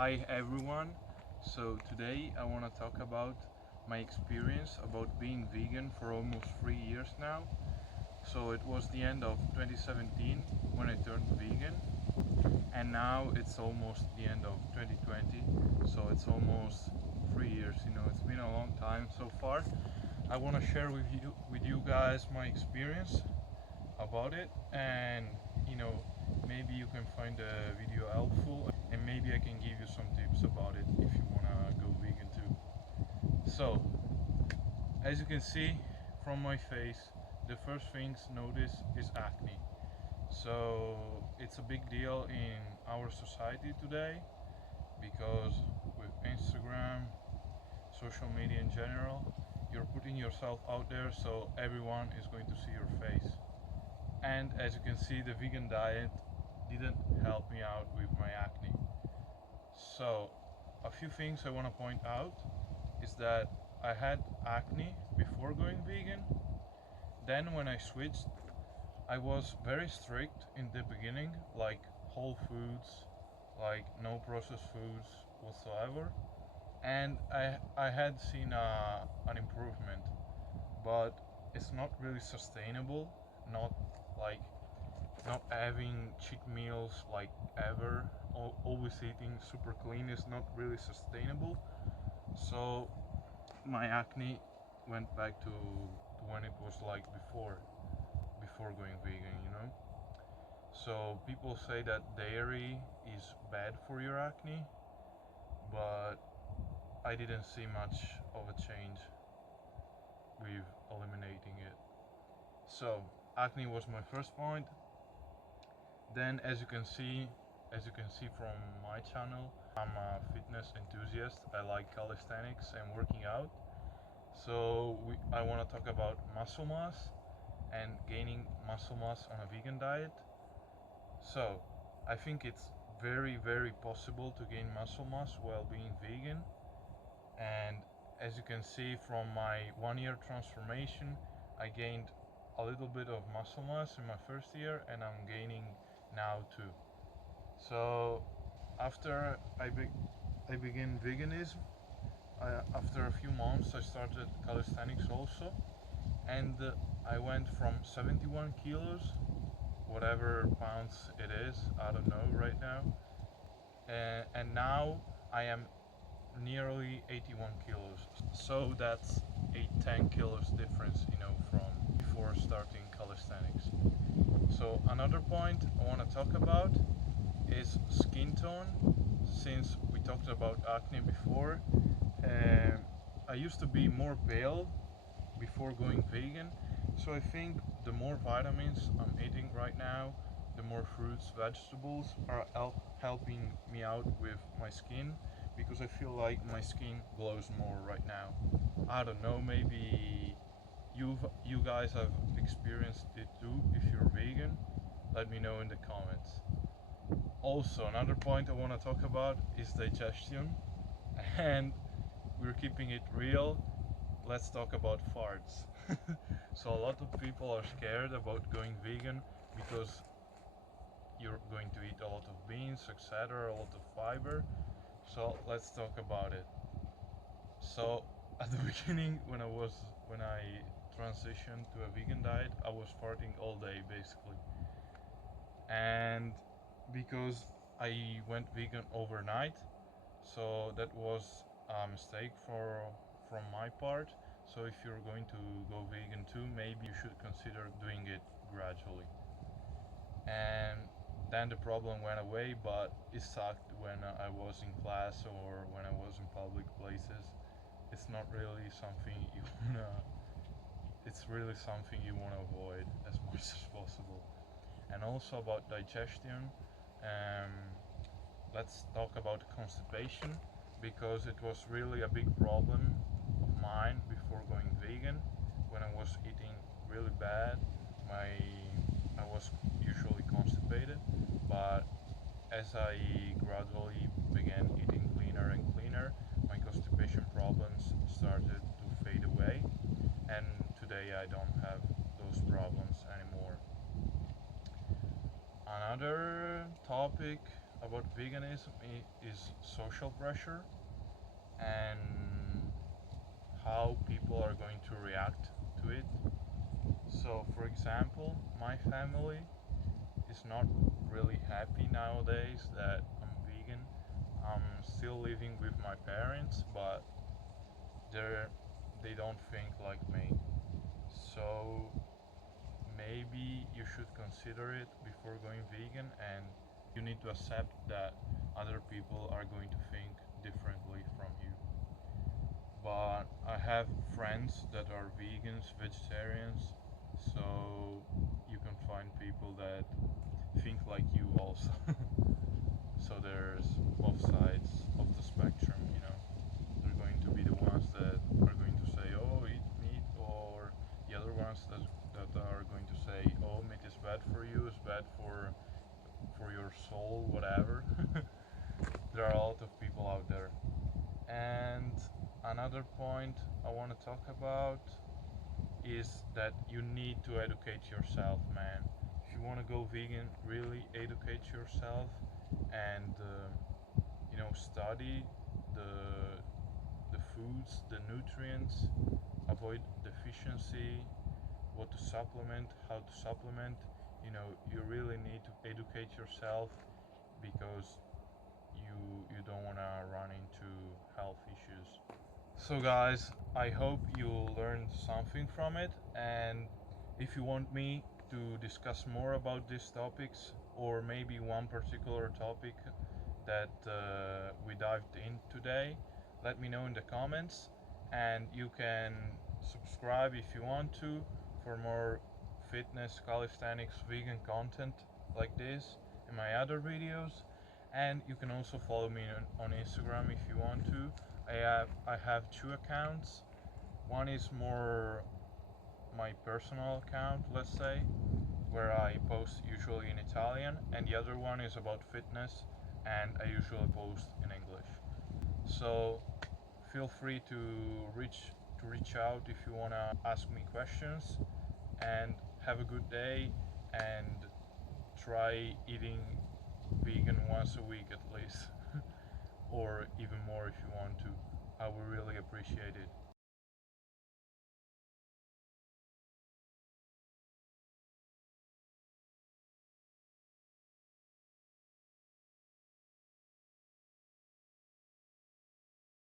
Hi everyone. So today I want to talk about my experience about being vegan for almost 3 years now. So it was the end of 2017 when I turned vegan, and now it's almost the end of 2020. So it's almost 3 years. It's been a long time so far. I want to share with you guys my experience about it, and maybe you can find the video helpful, and maybe I can give you some tips about it if you want to go vegan too. So as you can see from my face, the first things notice is acne. So it's a big deal in our society today because with Instagram, social media in general, you're putting yourself out there, so everyone is going to see your face. And as you can see, the vegan diet didn't help me out with my acne. So a few things I want to point out is that I had acne before going vegan. Then when I switched, I was very strict in the beginning, like whole foods, like no processed foods whatsoever. And I had seen an improvement, but it's not really sustainable. Not like not having cheat meals like ever, always eating super clean is not really sustainable. So my acne went back to when it was like before going vegan. So people say that dairy is bad for your acne, but I didn't see much of a change with eliminating it. So acne was my first point. Then as you can see from my channel, I'm a fitness enthusiast. I like calisthenics and working out. So I want to talk about muscle mass and gaining muscle mass on a vegan diet. So I think it's very possible to gain muscle mass while being vegan. And as you can see from my 1 year transformation, I gained a little bit of muscle mass in my first year, and I'm gaining now too. So after I began veganism, after a few months I started calisthenics also, and I went from 71 kilos, whatever pounds it is, I don't know right now, and now I am nearly 81 kilos. So that's a 10 kilos difference, from before starting calisthenics. So another point I want to talk about is skin tone. Since we talked about acne before, I used to be more pale before going vegan. So I think the more vitamins I'm eating right now, the more fruits, vegetables are helping me out with my skin, because I feel like my skin glows more right now. I don't know, maybe you guys have experienced it too. If you're vegan, let me know in the comments. Also, another point I want to talk about is digestion, and we're keeping it real. Let's talk about farts. So a lot of people are scared about going vegan because you're going to eat a lot of beans, etc., a lot of fiber. So let's talk about it. So at the beginning, when I transitioned to a vegan diet, I was farting all day basically, and because I went vegan overnight, so that was a mistake from my part. So if you're going to go vegan too, maybe you should consider doing it gradually. And then the problem went away, but it sucked when I was in class or when I was in public places. It's not really something you wanna. It's really something you wanna avoid as much as possible. And also about digestion, um, let's talk about constipation, because it was really a big problem of mine before going vegan. When I was eating really bad, my I was usually constipated, but as I gradually began eating cleaner and cleaner, my constipation problems started to fade away, and today I don't have those problems anymore. Another topic about veganism is social pressure and how people are going to react to it. So, for example, my family is not really happy nowadays that I'm vegan. I'm still living with my parents, but they don't think like me. So maybe you should consider it before going vegan, and you need to accept that other people are going to think differently from you. But I have friends that are vegans, vegetarians, so you can find people that think like you also. So there's both sides of the spectrum, you know. They're going to be the ones that are going to say, oh, eat meat, or the other ones that are going to say, oh, meat is bad for you, it's bad for your soul, whatever. There are a lot of people out there. And another point I want to talk about is that you need to educate yourself, man. If you want to go vegan, really educate yourself and study the the foods, the nutrients, avoid deficiency, what to supplement, how to supplement. You really need to educate yourself because you don't want to run into health issues. So guys, I hope you learned something from it, and if you want me to discuss more about these topics, or maybe one particular topic that we dived in today, let me know in the comments, and you can subscribe if you want to for more fitness, calisthenics, vegan content like this in my other videos. And you can also follow me on Instagram if you want to. I have two accounts. One is more my personal account, let's say, where I post usually in Italian, and the other one is about fitness, and I usually post in English. So feel free to reach out if you wanna ask me questions, and have a good day, and try eating vegan once a week at least, or even more if you want to. I would really appreciate it.